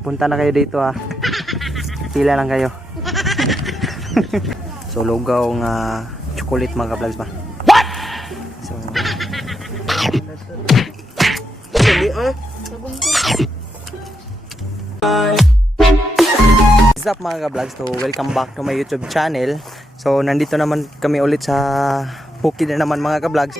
Punta na kayo dito ha. Pila lang kayo. So lugaw nga chocolate mga ka-vlogs ba? What? So what's up mga ka-vlogs? So welcome back to my YouTube channel. So nandito naman kami ulit sa Bukid na naman mga ka-vlogs.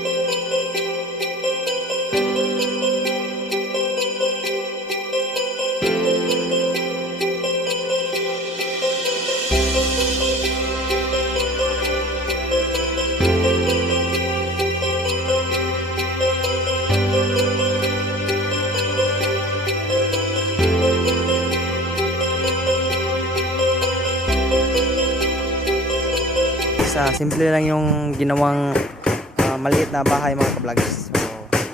Simple lang yung ginawang maliit na bahay mga ka-vlogs. So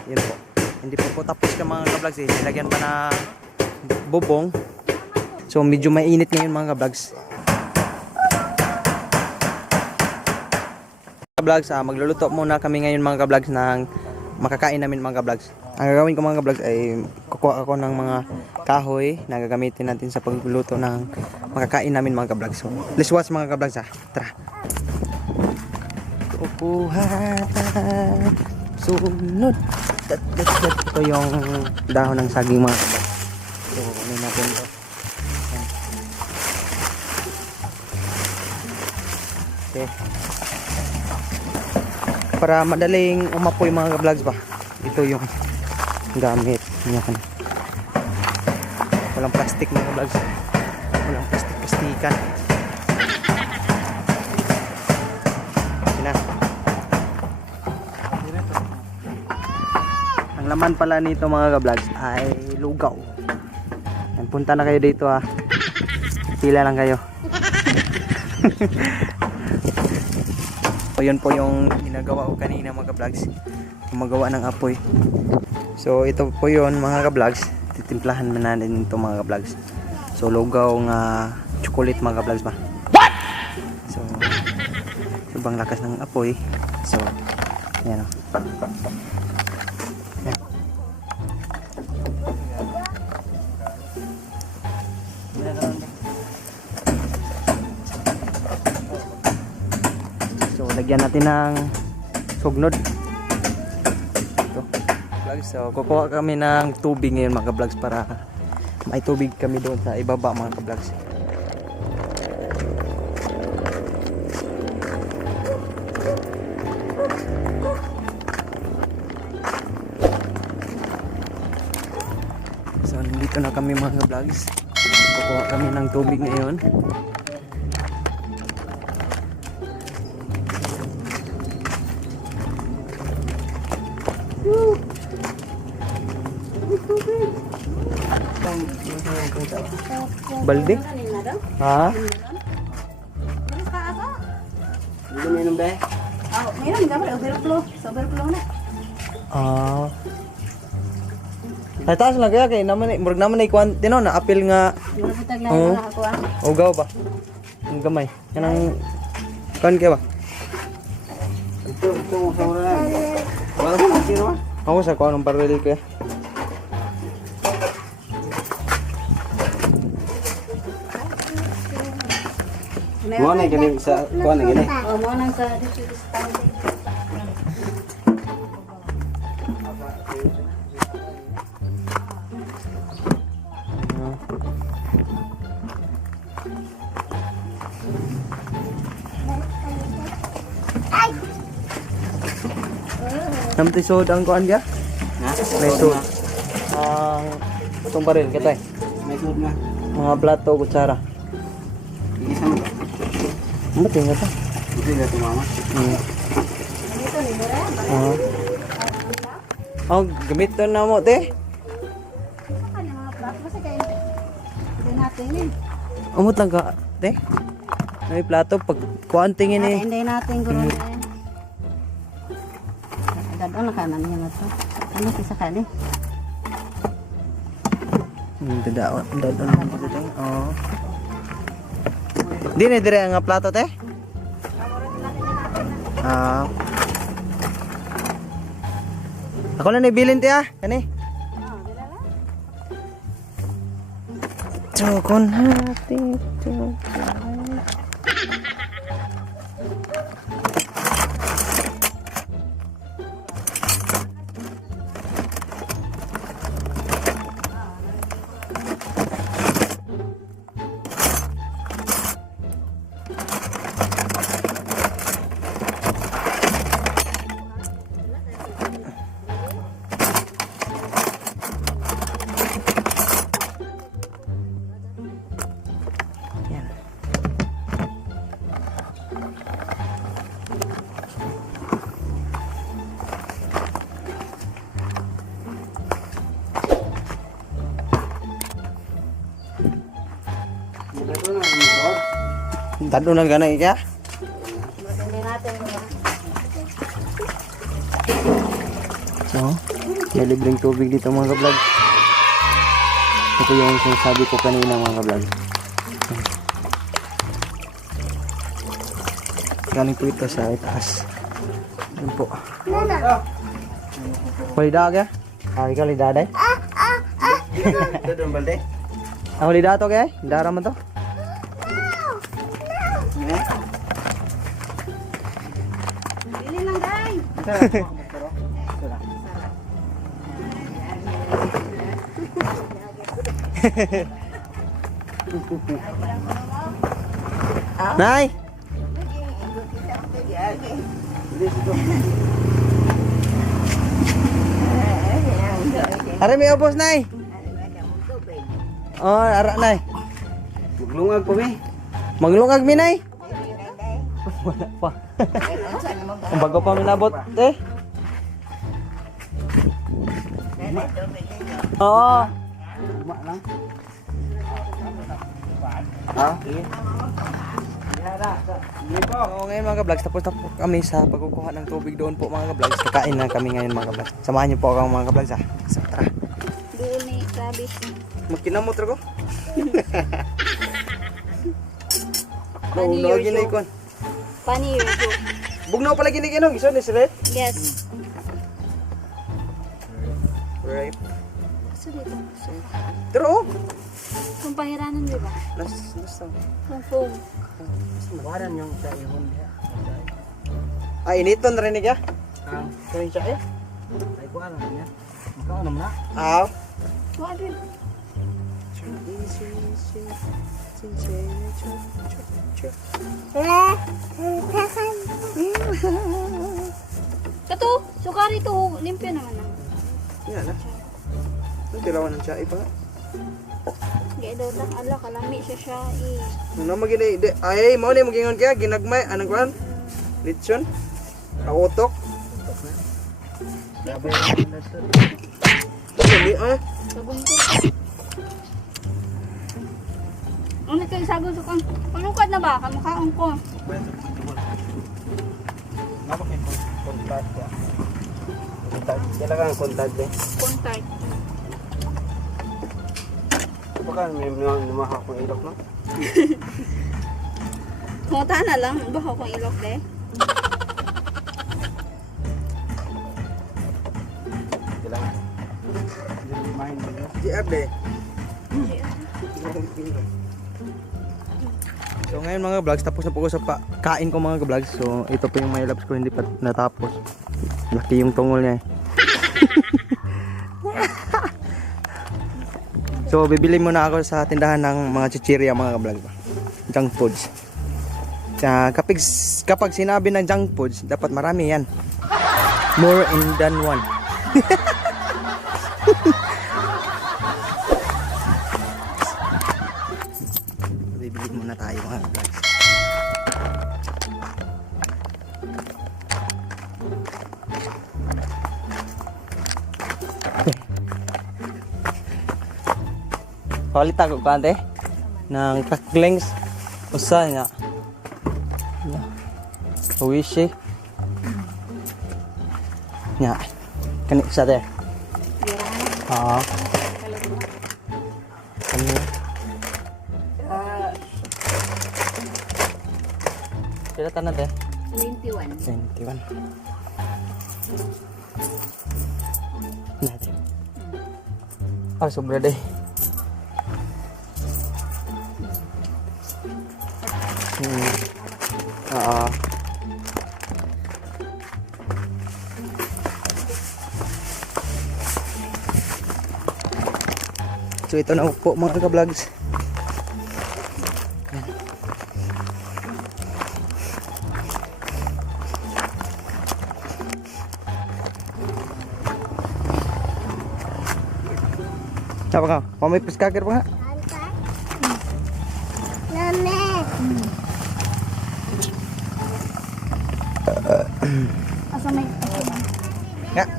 yun po. Hindi po tapos ka mga ka-vlogs eh. Nilagyan pa na bubong. So medyo mainit ngayon mga ka-vlogs. Ka-vlogs, magluluto muna kami ngayon mga ka-vlogs ng makakain namin mga ka-vlogs. Ang gagawin ko mga ka-vlogs ay kukuha ako ng mga kahoy na gagamitin natin sa pagluluto ng makakain namin mga ka-vlogs. So let's watch mga ka-vlogs ha. Tara. Kukuhatan sunod. Ito yung dahon ng saging mga kabag. So ano natin ito. Okay. Para madaling umapoy mga ka-vlogs ba, ito yung gamit niya. Walang plastic mga ka-vlogs. Walang plastic-plastikan. Ang laman pala nito mga ka-vlogs ay lugaw. Yan, punta na kayo dito ha. Pila lang kayo. So yun po yung ginagawa ko kanina mga ka-vlogs. Gumagawa ng apoy. So ito po yun mga ka-vlogs. Titimplahan na natin ito mga ka-vlogs. So lugaw nga chocolate mga ka-vlogs ba? What? So ibang lakas ng apoy. So yan o. So lagyan natin ng sugnod. Ito. So kukuha kami ng tubig ngayon mga ka-vlogs para may tubig kami doon sa ibaba mga ka-vlogs. So nandito na kami mga ka-vlogs. Kukuha kami ng tubig ngayon. Balde? Ha? Minum deh. Oh, minum gambar overflow, overflow na. Ay taas lang kaya kay naman murag naman ay kwan tino na apil nga. Murabutag na yung ako ah. Ugaw ba? Ang gamay. Kanang kan kaya ba? Ito sa mura na. Wala ko sino ba? Ako sa kuha ng baril kaya. Mo na gani sa kuan na gani. Oh, mo nang sa dito sa Namti sod ang kuan ka? Ha? May sod. Itong baril kita eh. May sud na. Mga plato, kutsara. Isa mo. Mati nga ta. Ito na tumama. dito ni Dora. Oh, gamit to na mo te. Ano mga plat mo sa kayo? Hindi natin eh. Umot lang ka te. May plato pag kuan tingin eh. Hindi natin gulong na yan. Agad na kanan niya na to. Ano sa kani? Dadaan naman po dito. Oh. Di na dire ang plato te. Ako na nibilin te ah. Kani. Tukon hati tukon. Yan. Ito na ang motor. Tado na ganay kaya. Hindi natin. So, may libreng tubig dito mga ka-vlog. Ito yung sinasabi ko kanina mga ka-vlog. Galing po ito sa itaas. Yun po. Walida ka? Ikaw walida day? Ito doon balde. Ang walida to kaya? Dara mo to? Bili lang guys. Nay! Are may ubos, Nay! Oh, ara, Nay. Maglungag pa mi. Maglungag mi, Nay. Wala pa. Ang bago pa minabot, eh. Oo. Luma lang. Ha? So, ngayon mga ka-vlogs, tapos na po kami sa pagkukuha ng tubig doon po mga ka-vlogs. Kakain na kami ngayon mga ka-vlogs. Samahan niyo po ako mga ka-vlogs ha. So, tara. Doon ni Travis. Magkinamot ko. Pani Bugnaw your gini joke. kon. Pani your joke. Bugnaw pala gini kinong iso ni sir. Yes. Right. So dito. So, Pero oh, kung pahiranan di ba? nas. Kung foam. Waran yung sa ihon niya. Ah, initon rinig ya. Ang Kaya siya eh. ay ko alam niya. Makaon naman na. Aw. What din? Kato, sukari to. Limpyo naman na. Yan na. Ang tilawan ng siya ipa. Gaya daw lang. Ala, kalami siya siya eh. Nung magini ay mao ni magingon kaya ginagmay anong kuan? Litson. Kautok. Grabe yung lesson. Dili ah. Sabon ko. Ano kayo sabon ko? Panukad na ba? Kamukhaon ko. Napakit kontat ka. Kontat. Kailangan kontat eh. Contact. Baka may lumaha akong ilok no? Kumuta na lang. Baka kong ilok de. Kailangan. Hindi limahin mo yun. GR de. So ngayon mga vlogs, tapos na po ko sa kain ko mga vlogs. So ito po yung my loves ko, hindi pa natapos. Laki yung tungol niya eh. So bibili muna ako sa tindahan ng mga chichirya mga vlog. Junk foods. Kapag sinabi ng junk foods, dapat marami yan. More in than one. Bibili muna tayo mga vlogs. Palit ako kante ng kaklings usa nya. Wishi. Nya. Kani sa de. Oo. Ano? Kila tanan de? 21. 21. Natin. Ah, sobra de. Oo. So ito na po mga ka-vlogs. Siapa ka? Mamay piskaker pa nga? Asa may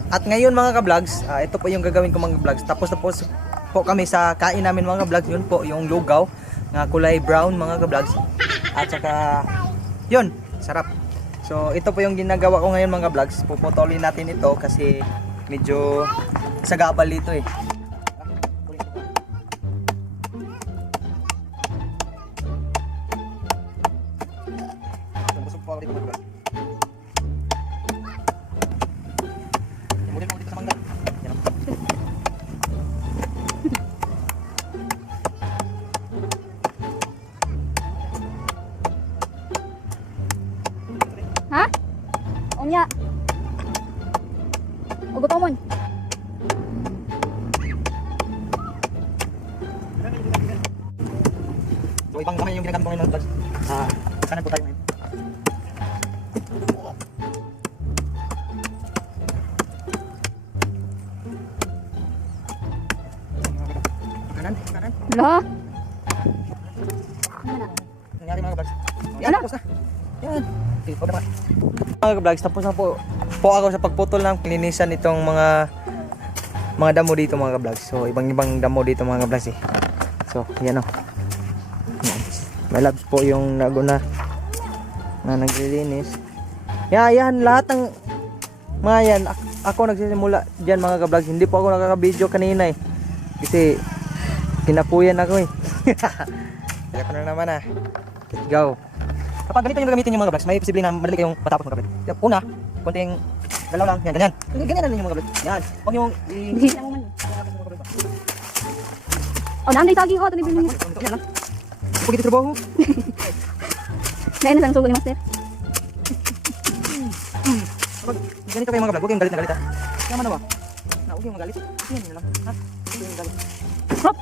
At ngayon mga ka-vlogs, ito po yung gagawin ko mga vlogs. Tapos po kami sa kain namin mga vlogs. Yun po yung lugaw na kulay brown mga ka-vlogs. At saka yun, sarap. So ito po yung ginagawa ko ngayon mga vlogs. Puputulin natin ito kasi medyo sagabal dito eh. Busog po ako dito mga vlogs. Muli mo dito sa mangga. Yan. Ha? Unya. Ugutomon. So ibang kamay yung ginagamit ko ngayon mga vlogs. Kanan po tayo ngayon. Kanan. Lo. Nangyari mga vlogs. Yan, Ano? tapos na. Yan. Okay, okay, mga vlogs, tapos na po ako sa pagputol ng linisan itong mga damo dito mga vlogs. So ibang damo dito mga vlogs eh. So yan o. May labs po yung naguna na naglilinis. Yan lahat ng mga yan. Ako nagsisimula dyan mga vlogs. Hindi po ako nakaka-video kanina eh. Kasi pinapuyan ako eh. Kaya ko na naman ah. Let's go. Kapag ganito yung gagamitin yung mga vlogs, may posible na madali kayong matapos mga vlogs. Una, konting galaw lang. Yan, ganyan. Ganyan na lang yung mga vlogs. Yan. Huwag yung Hindi na mo man. Oh, nanday tagi ko, tani bilhin. Yan lang. Huwag ito trabaho. Dahil na sang sugo ni master. Kapag ganito kayo mga vlog, huwag kayong galit na galit ha. Kaya man na ba? Huwag kayong magalit. Yan yun lang. Ha? Huwag kayong galit. Hop.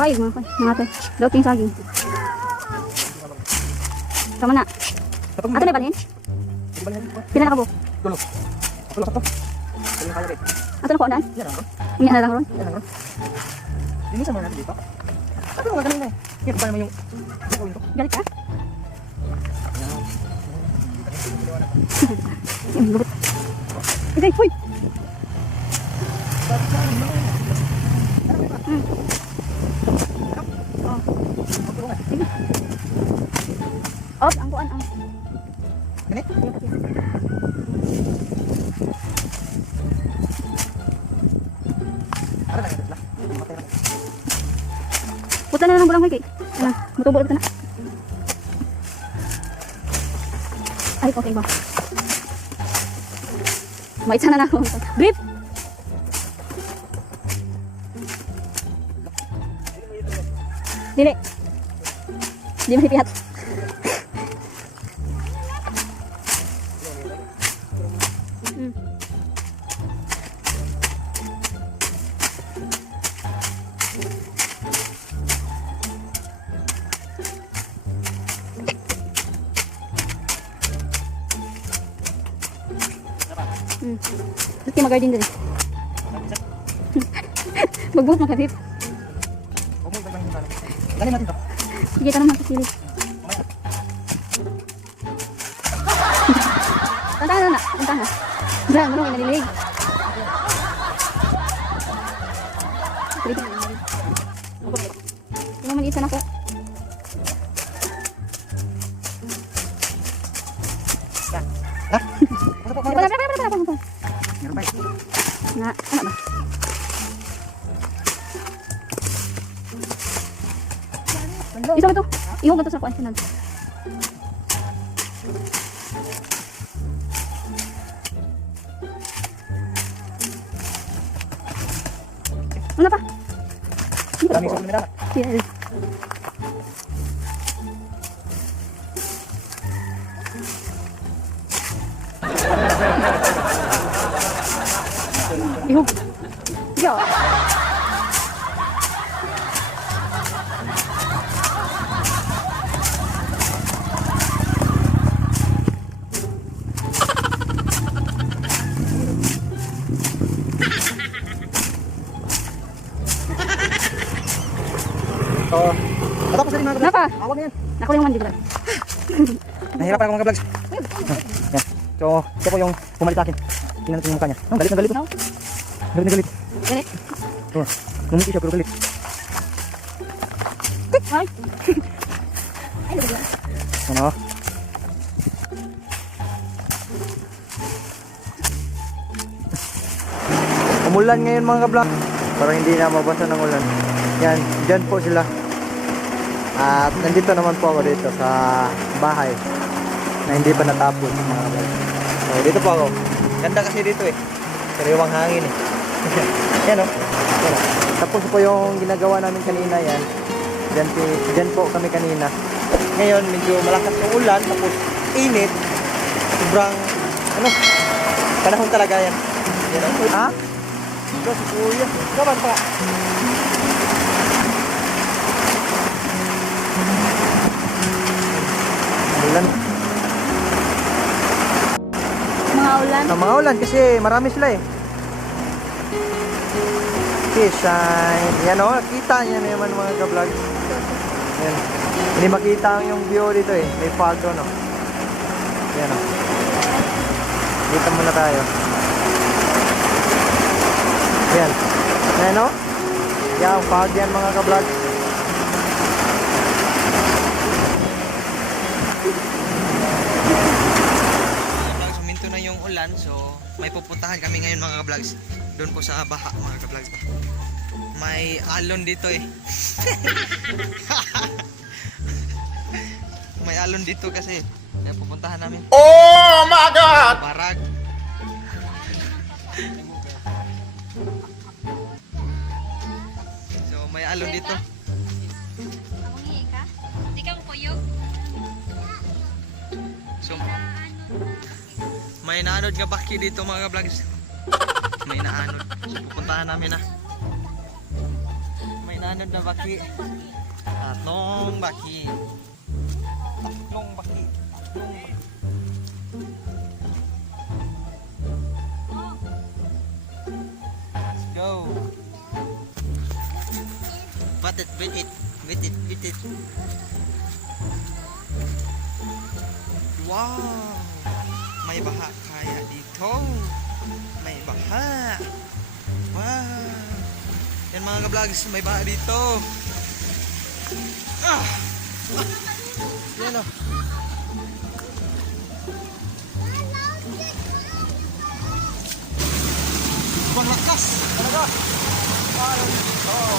Ay, mga te. Dating saging. Tama na. Kapag Ato na balhin? Pila na ka po? Tulo. Tulo sa to. Tulo kaya rin. Ato na ko anan? Yan lang bro. Unya na lang ron. Yan lang bro. Linisan mo natin dito. Sabi mo nga ganun na eh. Kaya pa naman yung gawin ko. Galit ka? Okay, hoy. Op, ang kuan ang. Gani? Ara lang ito lang. Puta na lang bulang kay. Ano, mutubo ulit na. Ay, okay ba? Maitsa na ako. Grip! Dili. Di mahipiyat. Terus kayak magardin dali. Magbuhos magkapip. Dali natin to. Sige, tanong natin sili. Tantahan na. Tantahan. Diyan, ano kayo nalilig. Yung naman isa na ko. Ha? Wala. Meron pa eh. Na, ano ba? Isa ba ito? Ihog ba ito sa kuwan? Sinan. Ano pa? Daming sa kumida. Sige. Ihog. Yo. So, natapos na rin mga ka-vlogs. Napa? Awag na yan. Naku yung mandibla. Nahirapan ako mga ka-vlogs. Yan. So, siya po yung pumalit sa akin. Tingnan natin yung mukha niya. Oh, galit na galit. No? Galit na galit. Galit. Oh, ngumiti siya pero galit. Ay. Ay, lubi yan. Ano? Umulan ngayon mga ka-vlog. Para hindi na mabasa ng ulan. Yan, dyan po sila. At nandito naman po ako dito sa bahay na hindi pa natapos mga ka-vlog. So dito po ako. Ganda kasi dito eh. Sariwang hangin eh. Yan o. Yan o. Tapos po yung ginagawa namin kanina yan. Dyan po kami kanina. Ngayon medyo malakas yung ulan. Tapos init. Sobrang ano. Panahon talaga yan. Yan o. Ha? Ito si Kuya. Kapan pa? Ulan. Mga ulan. Sa mga ulan kasi marami sila eh. Fish shine. Yan o, kita niya naman mga ka-vlog. Yan. Hindi makita yung view dito eh. May fog doon o. Yan o. Dito muna tayo. Yan. Yan o. Yan, fog yan mga ka-vlog. Suminto na yung ulan, so may pupuntahan kami ngayon mga ka-vlogs. Doon po sa baha mga ka-vlogs. May alon dito eh. May alon dito kasi. Kaya pupuntahan namin. Oh my God! Barag. So may alon dito. Mangingi ka? Hindi ka mapuyog? So may naanod nga baki dito mga ka-vlogs. May naanod. So pupuntahan namin na. May naanod na baki. Tatlong baki. Tatlong baki. Tatlong baki. Let's go. Bat it, bit it, bit it, bit it. Wow! May baha kaya dito. May baha. Wow! Yan mga ka-vlogs, may baha dito. Ah! Yan o. Ibang lakas talaga. Oh.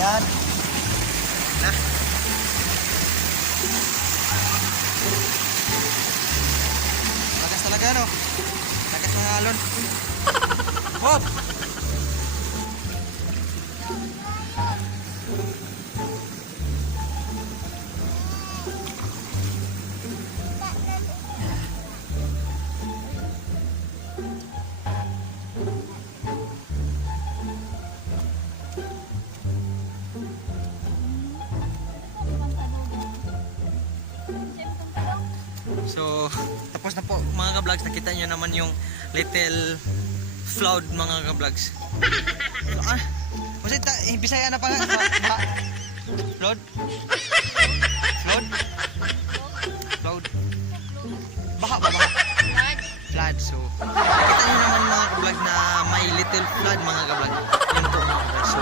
Yan. Na. Lakas talaga no. Lakas ng alon. Hop. So, tapos na po mga ka-vlogs. Nakita nyo naman yung little flood mga ka-vlogs. So, kasi Bisaya na pala. Flood? Flood? Flood? Baha ba? Baha? Flood. So, nakita nyo naman mga ka-vlog na may little flood mga ka-vlog. Yun po mga ka-vlogs. So,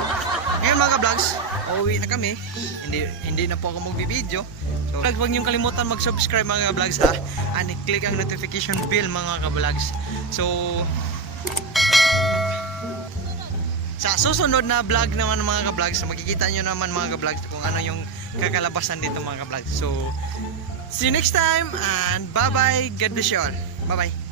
ngayon mga ka-vlogs, uuwi na kami. Hindi na po ako magbibideo. So, huwag niyong kalimutan mag-subscribe mga ka-vlogs ha. And i-click ang notification bell mga ka-vlogs. So, sa susunod na vlog naman mga ka-vlogs, makikita nyo naman mga ka-vlogs kung ano yung kakalabasan dito mga ka-vlogs. So, see you next time and bye-bye. God bless you all. Bye-bye.